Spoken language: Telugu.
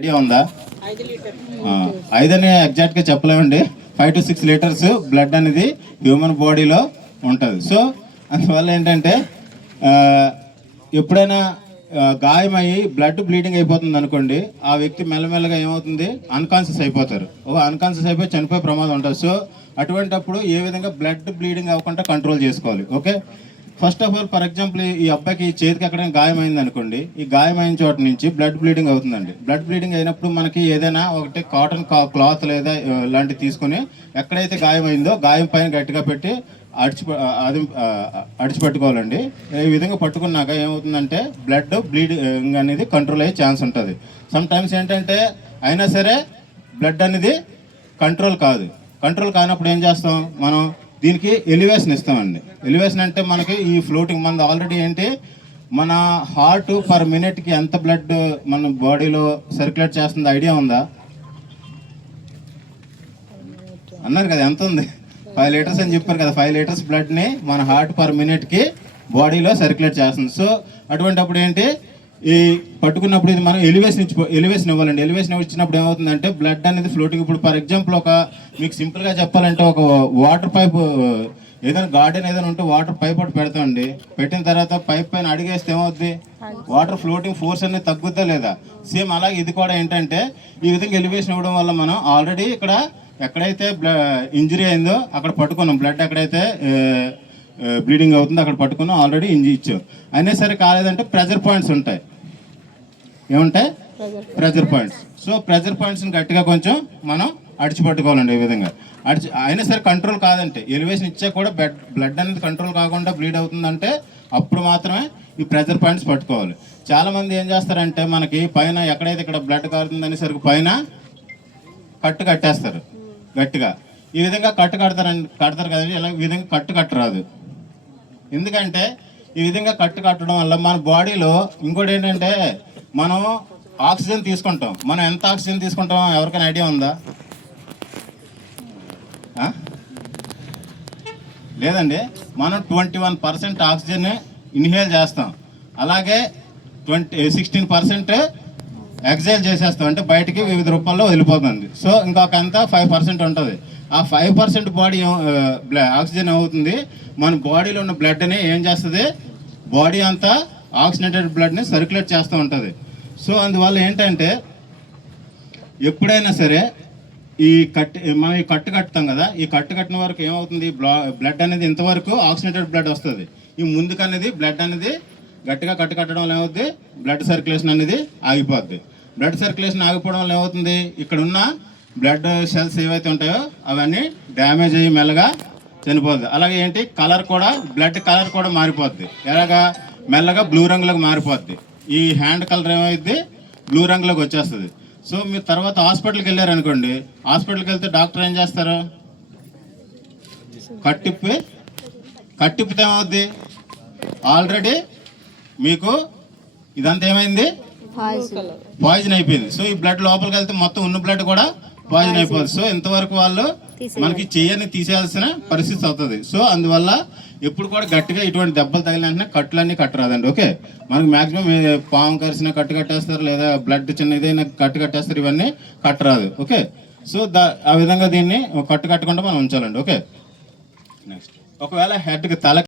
ఐడియా ఉందా? 5 అని ఎగ్జాక్ట్గా చెప్పలేమండి. 5 to 6 లీటర్స్ బ్లడ్ అనేది హ్యూమన్ బాడీలో ఉంటుంది. సో అందువల్ల ఏంటంటే ఎప్పుడైనా గాయమయ్యి బ్లడ్ బ్లీడింగ్ అయిపోతుంది అనుకోండి, ఆ వ్యక్తి మెల్లమెల్లగా ఏమవుతుంది, అన్కాన్షియస్ అయిపోతారు. అన్కాన్షియస్ అయిపోయి చనిపోయే ప్రమాదం ఉంటుంది. సో అటువంటప్పుడు ఏ విధంగా బ్లడ్ బ్లీడింగ్ అవ్వకుండా కంట్రోల్ చేసుకోవాలి. Okay, first of all for example ఈ అబ్బాయికి చేతికి ఎక్కడైనా గాయమైంది అనుకోండి, ఈ గాయమైన చోట నుంచి బ్లడ్ బ్లీడింగ్ అవుతుందండి. బ్లడ్ బ్లీడింగ్ అయినప్పుడు మనకి ఏదైనా ఒకటి కాటన్ క్లాత్ లేదా ఇలాంటివి తీసుకొని ఎక్కడైతే గాయమైందో గాయం పైన గట్టిగా పెట్టి అడిచిపెట్టుకోవాలండి. ఈ విధంగా పట్టుకున్నాక ఏమవుతుందంటే బ్లడ్ బ్లీడింగ్ అనేది కంట్రోల్ అయ్యే ఛాన్స్ ఉంటుంది. సమ్ టైమ్స్ ఏంటంటే అయినా సరే బ్లడ్ అనేది కంట్రోల్ కానప్పుడు ఏం చేస్తాం మనం, దీనికి ఎలివేషన్ ఇస్తామండి. ఎలివేషన్ అంటే మనకి ఈ ఫ్లోటింగ్ మన ఆల్రెడీ ఏంటి, మన హార్ట్ పర్ మినిట్కి ఎంత బ్లడ్ మన బాడీలో సర్క్యులేట్ చేస్తుంది ఐడియా ఉందా? అన్నారు కదా, ఎంత ఉంది? 5 లీటర్స్ అని చెప్పారు కదా. 5 లీటర్స్ బ్లడ్ని మన హార్ట్ పర్ మినిట్కి బాడీలో సర్క్యులేట్ చేస్తుంది. సో అటువంటిప్పుడు ఏంటి, ఈ పట్టుకున్నప్పుడు ఇది మనం ఎలివేషన్ ఇవ్వాలండి. ఎలివేషన్ ఇచ్చినప్పుడు ఏమవుతుందంటే బ్లడ్ అనేది ఫ్లోటింగ్. ఇప్పుడు ఫర్ ఎగ్జాంపుల్ మీకు సింపుల్గా చెప్పాలంటే ఒక వాటర్ పైప్ ఏదైనా గార్డెన్ ఏదైనా ఉంటే వాటర్ పైప్ ఒకటి పెడతామండి. పెట్టిన తర్వాత పైప్ పైన అడిగేస్తే ఏమవుద్ది, వాటర్ ఫ్లోటింగ్ ఫోర్స్ అనేది తగ్గుద్దా లేదా? సేమ్ అలాగే ఇది కూడా ఏంటంటే ఈ విధంగా ఎలివేషన్ ఇవ్వడం వల్ల మనం ఆల్రెడీ ఇక్కడ ఎక్కడైతే ఇంజరీ అయిందో అక్కడ పట్టుకున్నాం, బ్లడ్ ఎక్కడైతే బ్లీడింగ్ అవుతుందో అక్కడ పట్టుకున్నాం, ఆల్రెడీ ఇంజరీ ఇచ్చాం. అయినా సరే కాలేదంటే ప్రెజర్ పాయింట్స్ ఉంటాయి. ఏముంటాయి? Pressure points. సో ప్రెజర్ పాయింట్స్ని గట్టిగా కొంచెం మనం అడిచిపట్టుకోవాలండి. ఈ విధంగా అయినా సరే కంట్రోల్ కాదంటే, ఎలివేషన్ ఇచ్చా కూడా బ్లడ్ అనేది కంట్రోల్ కాకుండా బ్లీడ్ అవుతుందంటే అప్పుడు మాత్రమే ఈ ప్రెజర్ పాయింట్స్ పట్టుకోవాలి. చాలామంది ఏం చేస్తారంటే మనకి పైన ఎక్కడైతే ఇక్కడ బ్లడ్ కారుతుందని సరికి పైన కట్టేస్తారు గట్టిగా. ఈ విధంగా కడతారు కదండి. ఇలా ఈ విధంగా కట్టరాదు. ఎందుకంటే ఈ విధంగా కట్టడం వల్ల మన బాడీలో ఇంకోటి ఏంటంటే మనం ఆక్సిజన్ తీసుకుంటాం. మనం ఎంత ఆక్సిజన్ తీసుకుంటాం ఎవరికైనా ఐడియా ఉందా? లేదండి, మనం 21% ఆక్సిజన్ ఇన్హేల్ చేస్తాం, అలాగే 16% ఎగ్జైల్ చేసేస్తాం, అంటే బయటికి వివిధ రూపాల్లో వెళ్ళిపోతుంది. సో ఇంకొక ఎంత 5% ఉంటుంది. ఆ 5% బాడీ ఆక్సిజన్ అవుతుంది, మన బాడీలో ఉన్న బ్లడ్ని ఏం చేస్తుంది, బాడీ అంతా ఆక్సిజనేటెడ్ బ్లడ్ని సర్క్యులేట్ చేస్తూ ఉంటుంది. సో అందువల్ల ఏంటంటే ఎప్పుడైనా సరే మనం ఈ కట్టుతాం కదా, ఈ కట్టిన వరకు ఏమవుతుంది, బ్లడ్ అనేది ఇంతవరకు ఆక్సిజనేటెడ్ బ్లడ్ వస్తుంది. ఈ ముందుకు అనేది బ్లడ్ అనేది గట్టిగా కట్టడం వల్ల ఏమవుతుంది, బ్లడ్ సర్క్యులేషన్ అనేది ఆగిపోద్ది. బ్లడ్ సర్క్యులేషన్ ఆగిపోవడం వల్ల ఏమవుతుంది, ఇక్కడ ఉన్న బ్లడ్ సెల్స్ ఏవైతే ఉంటాయో అవన్నీ డ్యామేజ్ అయ్యి మెల్లగా చనిపోద్ది. అలాగే ఏంటి, బ్లడ్ కలర్ కూడా మారిపోద్ది. ఎలాగా, మెల్లగా బ్లూ రంగులోకి మారిపోద్ది. ఈ హ్యాండ్ కలర్ ఏమైద్ది, బ్లూ రంగులోకి వచ్చేస్తుంది. సో మీరు తర్వాత హాస్పిటల్కి వెళ్ళారనుకోండి, హాస్పిటల్కి వెళ్తే డాక్టర్ ఏం చేస్తారు, కట్టిప్పితే ఏమవుద్ది, ఆల్రెడీ మీకు ఇదంతా ఏమైంది, పాయిజన్ అయిపోయింది. సో ఈ బ్లడ్ లోపలికి వెళ్తే మొత్తం ఉన్న బ్లడ్ కూడా పాయిజన్ అయిపోతుంది. సో ఇంతవరకు వాళ్ళు మనకి చెయ్యని తీసేయాల్సిన పరిస్థితి అవుతుంది. సో అందువల్ల ఎప్పుడు కూడా గట్టిగా ఇటువంటి దెబ్బలు తగిలిన వెంటనే కట్టులన్నీ కట్టరాదండి. ఓకే, మనకి మాక్సిమం పాము కరిసిన కట్టేస్తారు, లేదా బ్లడ్ చిన్న ఏదైనా కట్టేస్తారు, ఇవన్నీ కట్టరాదు. ఓకే, సో ఆ విధంగా దీన్ని కట్టకుండా మనం ఉంచాలండి. ఓకే, నెక్స్ట్ ఒకవేళ హెడ్కి